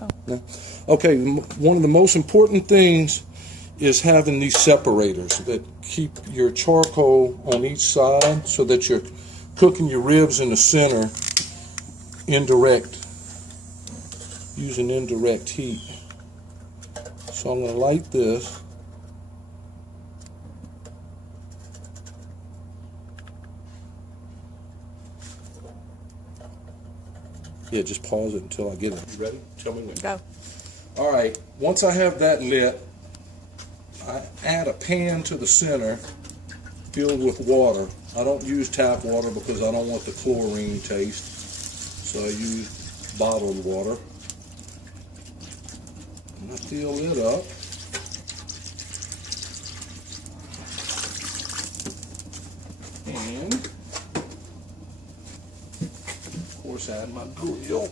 Oh. No? Okay, one of the most important things is having these separators that keep your charcoal on each side so that you're cooking your ribs in the center using indirect heat. So I'm going to light this. Yeah, just pause it until I get it. You ready? Tell me when. Go. All right, once I have that lit, I add a pan to the center filled with water. I don't use tap water because I don't want the chlorine taste, so I use bottled water. And I fill it up. And of course add my grill.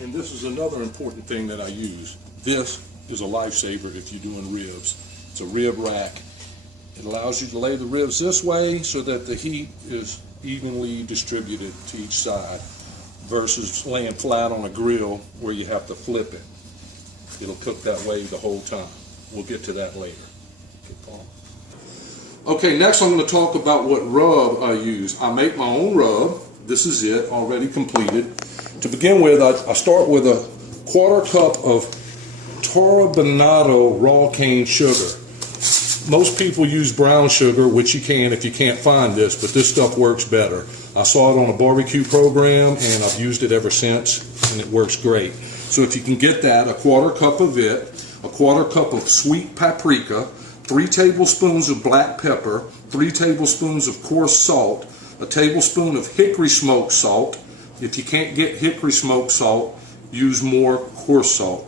And this is another important thing that I use. This is a lifesaver if you're doing ribs. It's a rib rack. It allows you to lay the ribs this way so that the heat is evenly distributed to each side versus laying flat on a grill where you have to flip it. It'll cook that way the whole time. We'll get to that later. Okay, next I'm going to talk about what rub I use. I make my own rub. This is it, already completed. To begin with, I start with a 1/4 cup of turbinado raw cane sugar. Most people use brown sugar, which you can if you can't find this, but this stuff works better. I saw it on a barbecue program, and I've used it ever since, and it works great. So if you can get that, a 1/4 cup of it, a 1/4 cup of sweet paprika, 3 tablespoons of black pepper, 3 tablespoons of coarse salt, a tablespoon of hickory smoked salt. If you can't get hickory smoked salt, use more coarse salt.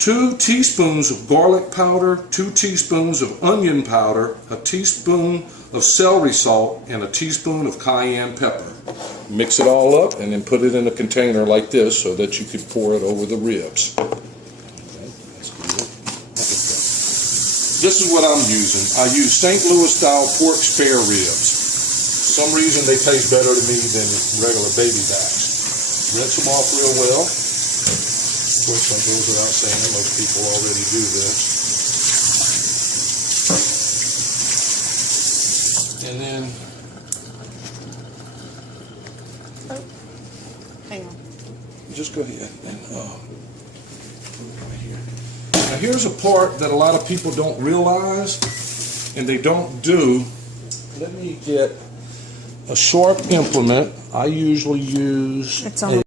2 teaspoons of garlic powder, 2 teaspoons of onion powder, a teaspoon of celery salt, and a teaspoon of cayenne pepper. Mix it all up and then put it in a container like this so that you can pour it over the ribs. This is what I'm using. I use St. Louis style pork spare ribs. For some reason they taste better to me than regular baby backs. Rinse them off real well. Of course, that goes without saying. Most people already do this. And then, Hang on. just go ahead and put it right here. Now here's a part that a lot of people don't realize and they don't do. Let me get a sharp implement. I usually use It's on